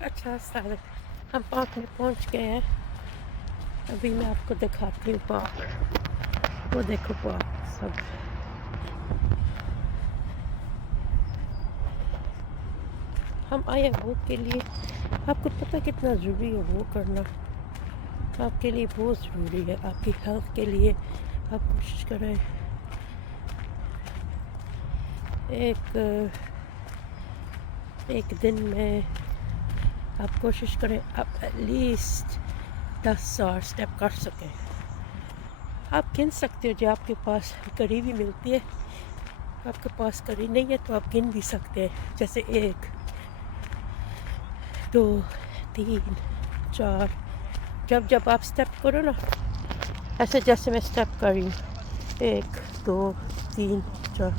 اچھا سارے ہم پارک میں پہنچ گئے ہیں. ابھی میں آپ کو دکھاتی ہوں پارک. وہ دیکھو پارک سب. ہم آئے واک کے لیے. آپ کو پتہ کتنا ضروری ہے وہ کرنا. آپ کے لیے بہت ضروری ہے. آپ کی ہیلتھ کے لیے آپ کوشش کریں ایک دن میں آپ کوشش کریں آپ ایٹ لیسٹ 10,000 اسٹیپ کر سکیں. آپ گن سکتے ہو جو آپ کے پاس کری بھی ملتی ہے. آپ کے پاس کری نہیں ہے تو آپ گن بھی سکتے ہیں. جیسے 1 2 3 4. جب آپ اسٹیپ کرو نا ایسے جیسے میں اسٹیپ کر رہی ہوں 1 2 3 4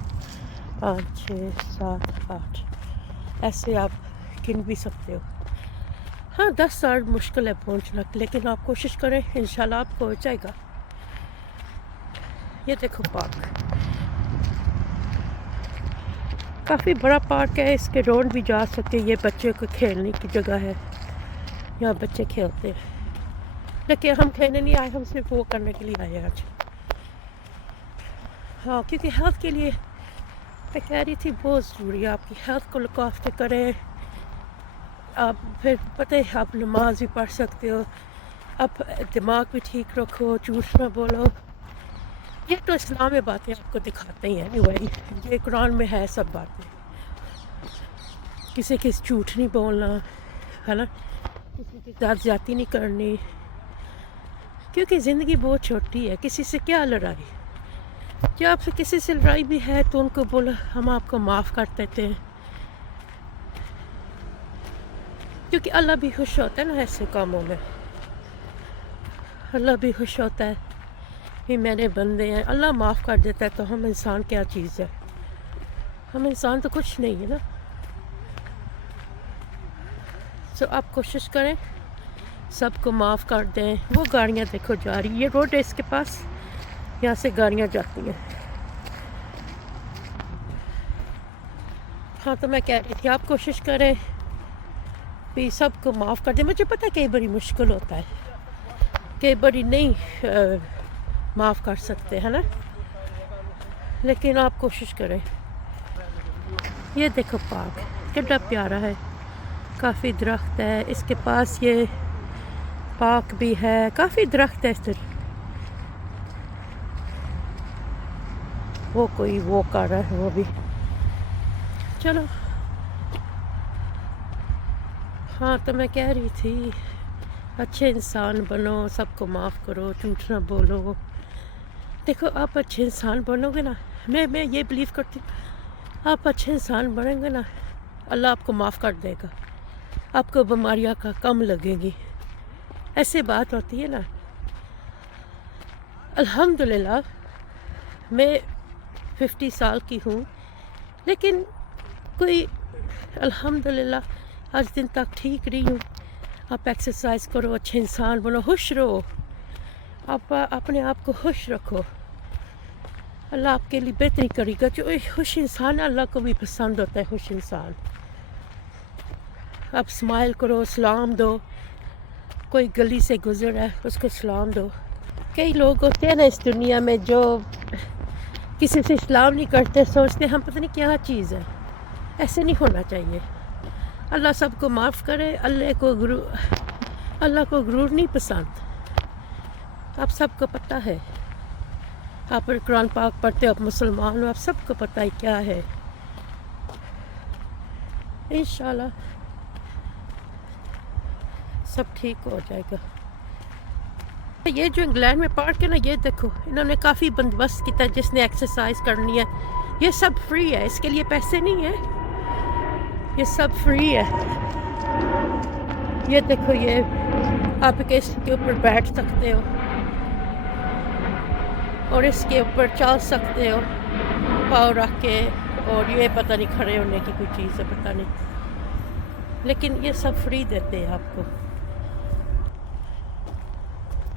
5 6 7 8 ایسے آپ گن بھی سکتے ہو. ہاں 10,000 مشکل ہے پہنچنا لیکن آپ کوشش کریں انشاءاللہ آپ کو ہو جائے گا. یہ دیکھو پارک کافی بڑا پارک ہے. اس کے روڈ بھی جا سکتے. یہ بچوں کو کھیلنے کی جگہ ہے. یہاں بچے کھیلتے ہیں لیکن ہم کھیلنے نہیں آئے. ہم صرف وہ کرنے کے لیے آئے آج. ہاں کیونکہ ہیلتھ کے لیے میں کہہ رہی تھی بہت ضروری ہے. آپ کی ہیلتھ کو لک آفٹر کریں. آپ پھر پتہ ہے آپ نماز بھی پڑھ سکتے ہو. آپ دماغ بھی ٹھیک رکھو. جھوٹ نہ بولو. یہ تو اسلام میں باتیں آپ کو دکھاتے ہی ہیں. وہی یہ قرآن میں ہے سب باتیں. کسی کے جھوٹ نہیں بولنا ہے نا. کسی کے ساتھ زیادتی نہیں کرنی. کیونکہ زندگی بہت چھوٹی ہے. کسی سے کیا لڑائی. جب آپ سے کسی سے لڑائی بھی ہے تو ان کو بولو ہم آپ کو معاف کر دیتے ہیں. کیونکہ اللہ بھی خوش ہوتا ہے نا ایسے کاموں میں. اللہ بھی خوش ہوتا ہے کہ میرے بندے ہیں. اللہ معاف کر دیتا ہے تو ہم انسان کیا چیز ہے. ہم انسان تو کچھ نہیں ہے نا. سو آپ کوشش کریں سب کو معاف کر دیں. وہ گاڑیاں دیکھو جا رہی. یہ روڈ ہے اس کے پاس. یہاں سے گاڑیاں جاتی ہیں. ہاں تو میں کہہ رہی تھی آپ کوشش کریں بھی سب کو معاف کر دیں. مجھے پتہ ہے کئی بڑی مشکل ہوتا ہے. کئی بڑی نہیں معاف کر سکتے ہے نا. لیکن آپ کوشش کریں. یہ دیکھو پارک کتنا پیارا ہے. کافی درخت ہے. اس کے پاس یہ پارک بھی ہے. کافی درخت ہے ادھر. وہ کوئی وہ کر رہا ہے وہ بھی. چلو ہاں تو میں کہہ رہی تھی اچھے انسان بنو. سب کو معاف کرو. جھوٹ نہ بولو. دیکھو آپ اچھے انسان بنو گے نا. میں یہ بلیو کرتی ہوں آپ اچھے انسان بنیں گے نا اللہ آپ کو معاف کر دے گا. آپ کو بیماریاں کا کم لگیں گی. ایسے بات ہوتی ہے نا. الحمدللہ میں 50 سال کی ہوں لیکن کوئی الحمدللہ آج دن تک ٹھیک رہی ہوں. آپ ایکسرسائز کرو. اچھے انسان بنو. خوش رہو. آپ اپنے آپ کو خوش رکھو. اللہ آپ کے لیے بہتری کرے گا. جو خوش انسان ہے اللہ کو بھی پسند ہوتا ہے خوش انسان. آپ اسمائل کرو. سلام دو. کوئی گلی سے گزر رہا ہے اس کو سلام دو. کئی لوگ ہوتے ہیں نا اس دنیا میں جو کسی سے سلام نہیں کرتے. سوچتے ہم پتہ نہیں کیا چیز ہے. ایسے نہیں ہونا چاہیے. اللہ سب کو معاف کرے. اللہ کو غرور نہیں پسند. آپ سب کو پتہ ہے. آپ قرآن پاک پڑھتے ہو. آپ مسلمان ہو. آپ سب کو پتہ ہے کیا ہے. انشاءاللہ سب ٹھیک ہو جائے گا. یہ جو انگلینڈ میں پارک ہے نا یہ دیکھو انہوں نے کافی بندوبست کیا ہے. جس نے ایکسرسائز کرنی ہے یہ سب فری ہے. اس کے لیے پیسے نہیں ہیں. یہ سب فری ہے. یہ دیکھو یہ آپ اس کے اوپر بیٹھ سکتے ہو اور اس کے اوپر چل سکتے ہو پاؤں رکھ کے. اور یہ پتہ نہیں کھڑے ہونے کی کوئی چیز ہے پتہ نہیں. لیکن یہ سب فری دیتے ہیں آپ کو.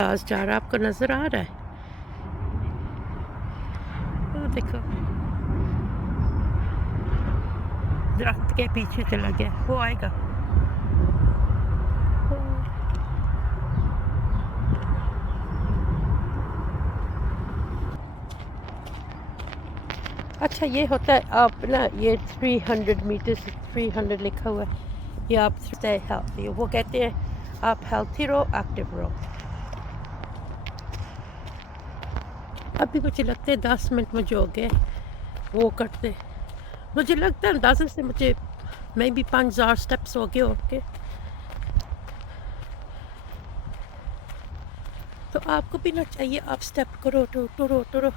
آج جا رہا آپ کو نظر آ رہا ہے. وہ دیکھو درخت کے پیچھے چلا گیا. وہ آئے گا. اچھا یہ ہوتا ہے آپ نا یہ 300 میٹر 300 لکھا ہوا ہے، یہ آپ stay healthy، وہ کہتے ہیں آپ ہیلتھی رہو، ایکٹیو رہو۔ ابھی مجھے لگتا ہے 10 منٹ مجھے ہو گئے وہ کرتے، مجھے لگتا ہے اندازے سے مجھے میں بھی 5000 اسٹیپس ہو گئے اوکے۔ تو آپ کو بھی نہ چاہیے آپ اسٹیپ کرو، ٹرو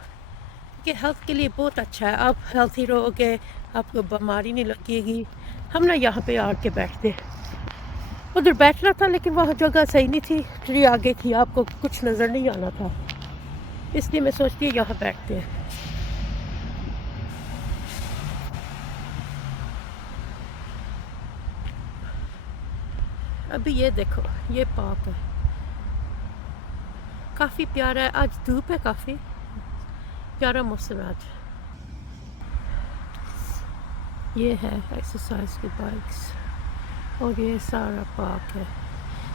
کہ ہیلتھ کے لیے بہت اچھا ہے، آپ ہیلتھی رہو گے، آپ کو بیماری نہیں لگے گی۔ ہم نا یہاں پہ آ کے بیٹھتے، ادھر بیٹھنا تھا لیکن وہاں جگہ صحیح نہیں تھی، ٹری آگے تھی، آپ کو کچھ نظر نہیں آنا تھا، اس لیے میں سوچتی ہوں یہاں بیٹھتے ہیں۔ ابھی یہ دیکھو یہ پارک ہے، کافی پیارا ہے، آج دھوپ ہے، کافی پیارا موسم ہے آج۔ یہ ہے ایکسرسائز کی بائکس اور یہ سارا پارک ہے۔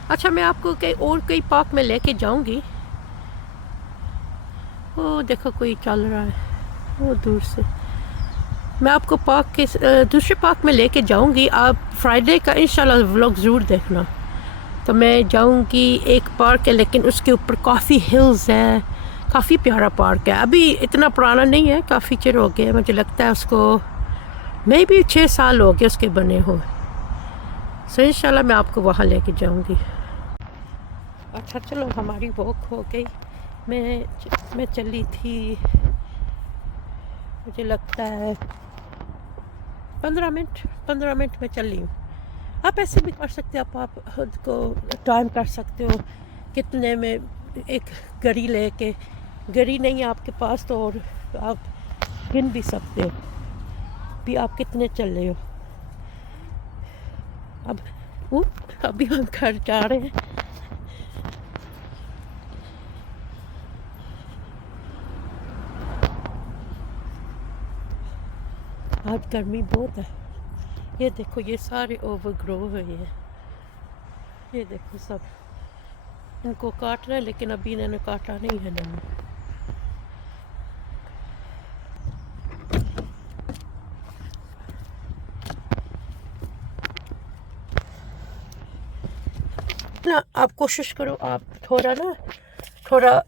اچھا میں آپ کو کئی پارک میں لے کے جاؤں گی، وہ دیکھو کوئی چل رہا ہے وہ دور سے، میں آپ کو پارک کے دوسرے پارک میں لے کے جاؤں گی، آپ فرائیڈے کا انشاءاللہ ولاگ ضرور دیکھنا۔ تو میں جاؤں گی، ایک پارک ہے لیکن اس کے اوپر کافی ہلز ہیں، کافی پیارا پارک ہے، ابھی اتنا پرانا نہیں ہے، کافی چر ہو گیا، مجھے لگتا ہے اس کو میں بھی 6 سال ہو گئے اس کے بنے ہوئے، سو انشاءاللہ میں آپ کو وہاں لے کے جاؤں گی۔ اچھا چلو ہماری واک ہو گئی، میں چلی تھی مجھے لگتا ہے 15 منٹ میں چلی ہوں۔ آپ ایسے بھی کر سکتے ہو، آپ خود کو ٹائم کر سکتے ہو کتنے میں، ایک گھڑی لے کے، گھڑی نہیں ہے آپ کے پاس تو اور آپ گن بھی سکتے ہو بھی آپ کتنے چل رہے ہو۔ ابھی ہم گھر جا رہے ہیں۔ آج گرمی بہت ہے، یہ دیکھو یہ سارے اوور گرو ہوئے ہیں، یہ دیکھو سب ان کو کاٹنا ہے لیکن ابھی انہوں نے کاٹا نہیں ہے انہوں نے۔ نا آپ کوشش کرو آپ تھوڑا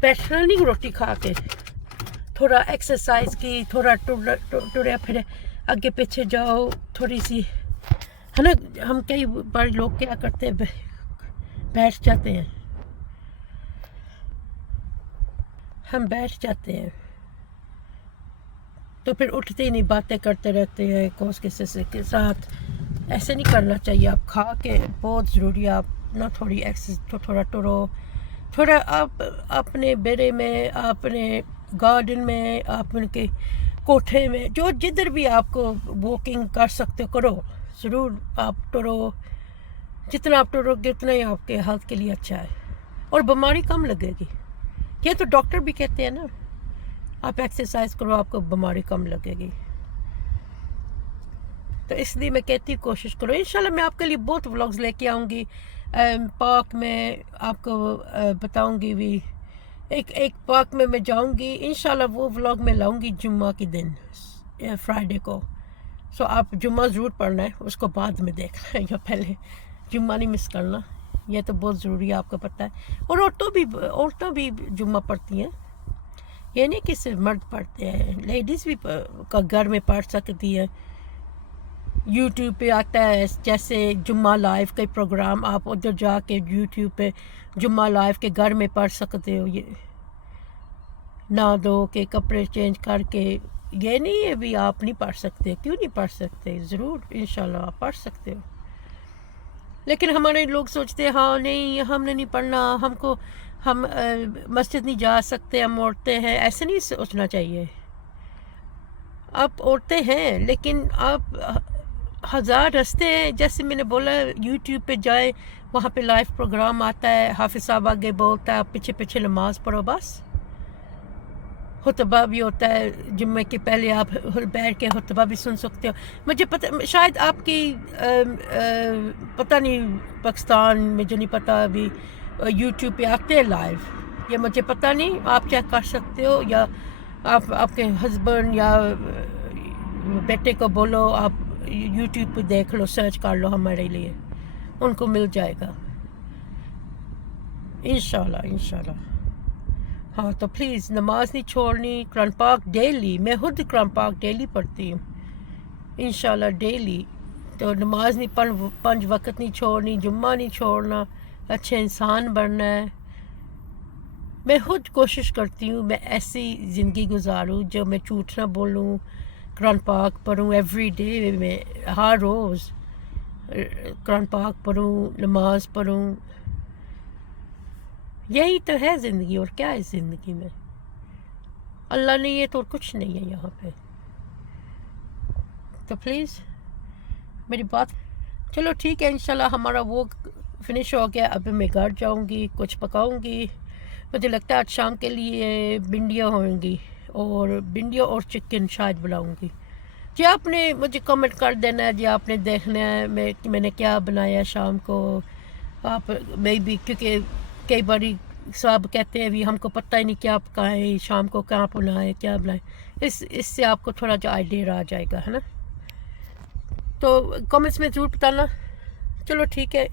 بیٹھنا نہیں روٹی کھا کے، تھوڑا ایکسرسائز کی، تھوڑا ٹرے پھرے آگے پیچھے جاؤ تھوڑی سی، ہے نا۔ ہم کئی بار لوگ کیا کرتے ہیں بیٹھ جاتے ہیں، ہم بیٹھ جاتے ہیں تو پھر اٹھتے ہی نہیں، باتیں کرتے رہتے ہیں کوس کے ساتھ، ایسے نہیں کرنا چاہیے۔ آپ کھا کے بہت ضروری ہے آپ نا تھوڑی تھوڑا ٹرو، تھوڑا آپ اپنے بیرے میں، اپنے گارڈن میں، آپ ان کے کوٹھے میں، جو جدھر بھی آپ کو واکنگ کر سکتے ہو کرو ضرور، آپ ٹرو، جتنا آپ ٹرو گے اتنا ہی آپ کے ہیلتھ کے لیے اچھا ہے اور بیماری کم لگے گی، یہ تو ڈاکٹر بھی کہتے ہیں نا، آپ ایکسرسائز کرو آپ کو بیماری کم لگے گی، تو اس لیے میں کہتی ہوں کوشش کرو۔ انشاءاللہ میں آپ کے لیے بہت ولاگز لے کے آؤں گی، پارک میں آپ کو بتاؤں گی بھی، ایک پارک میں جاؤں گی انشاءاللہ، وہ ولاگ میں لاؤں گی جمعہ کے دن، فرائیڈے کو، سو آپ جمعہ ضرور پڑھنا ہے، اس کو بعد میں دیکھنا ہے یا پہلے، جمعہ نہیں مس کرنا، یہ تو بہت ضروری ہے، آپ کو پتہ ہے، اور عورتوں بھی جمعہ پڑھتی ہیں، یہ نہیں کہ صرف مرد پڑھتے ہیں، لیڈیز بھی گھر میں پڑھ سکتی ہے، یوٹیوب پہ آتا ہے جیسے جمعہ لائیو کا پروگرام، آپ ادھر جا کے یوٹیوب پہ جمعہ لائیو کے گھر میں پڑھ سکتے ہو، یہ نہ دو کے کپڑے چینج کر کے، یہ نہیں ہے بھی آپ نہیں پڑھ سکتے، کیوں نہیں پڑھ سکتے، ضرور انشاءاللہ آپ پڑھ سکتے ہو، لیکن ہمارے لوگ سوچتے ہیں ہاں نہیں ہم نے نہیں پڑھنا، ہم مسجد نہیں جا سکتے، ہم عورتیں ہیں، ایسے نہیں سوچنا چاہیے، آپ عورتیں ہیں لیکن آپ ہزار راستے ہیں، جیسے میں نے بولا یوٹیوب پہ جائے، وہاں پہ لائیو پروگرام آتا ہے، حافظ صاحب آگے بولتا ہے، آپ پیچھے نماز پڑھو، بس خطبہ بھی ہوتا ہے جمعے کے پہلے، آپ بیٹھ کے خطبہ بھی سن سکتے ہو، مجھے پتہ شاید آپ کی پتہ نہیں پاکستان میں جو نہیں پتہ ابھی یوٹیوب پہ آتے ہیں لائیو، یہ مجھے پتہ نہیں، آپ چیک کر سکتے ہو، یا آپ آپ کے ہسبینڈ یا بیٹے کو بولو آپ یوٹیوب پہ دیکھ لو، سرچ کر لو ہمارے لیے، ان کو مل جائے گا انشاءاللہ انشاءاللہ۔ ہاں تو پلیز نماز نہیں چھوڑنی، قرآن پاک ڈیلی، میں خود قرآن پاک ڈیلی پڑھتی ہوں انشاءاللہ ڈیلی، تو نماز نہیں 5 وقت نہیں چھوڑنی، جمعہ نہیں چھوڑنا، اچھے انسان بننا ہے۔ میں خود کوشش کرتی ہوں میں ایسی زندگی گزاروں جو میں جھوٹ نہ بولوں، قرآن پاک پڑھوں ایوری ڈے، میں ہر روز قرآن پاک پڑھوں، نماز پڑھوں۔ یہی تو ہے زندگی، اور کیا ہے زندگی میں؟ اللہ نہیں ہے تو اور کچھ نہیں ہے یہاں پہ، تو پلیز میری بات، چلو ٹھیک ہے انشاءاللہ ہمارا وہ فنش ہو گیا، اب میں گھر جاؤں گی، کچھ پکاؤں گی، مجھے لگتا ہے آج شام کے لیے بھنڈیاں ہوں گی، اور بھنڈیاں اور چکن شاید بناؤں گی۔ جی آپ نے مجھے کمنٹ کر دینا ہے، جی آپ نے دیکھنا ہے میں نے کیا بنایا شام کو، آپ میں بھی، کیونکہ کئی باری سب کہتے ہیں بھی ہم کو پتہ ہی نہیں کیا پکائیں شام کو، کہاں بنائیں کیا بنائیں، اس سے آپ کو تھوڑا جو آئیڈیا آ جائے گا، ہے نا؟ تو کمنٹس میں ضرور بتانا۔ چلو ٹھیک ہے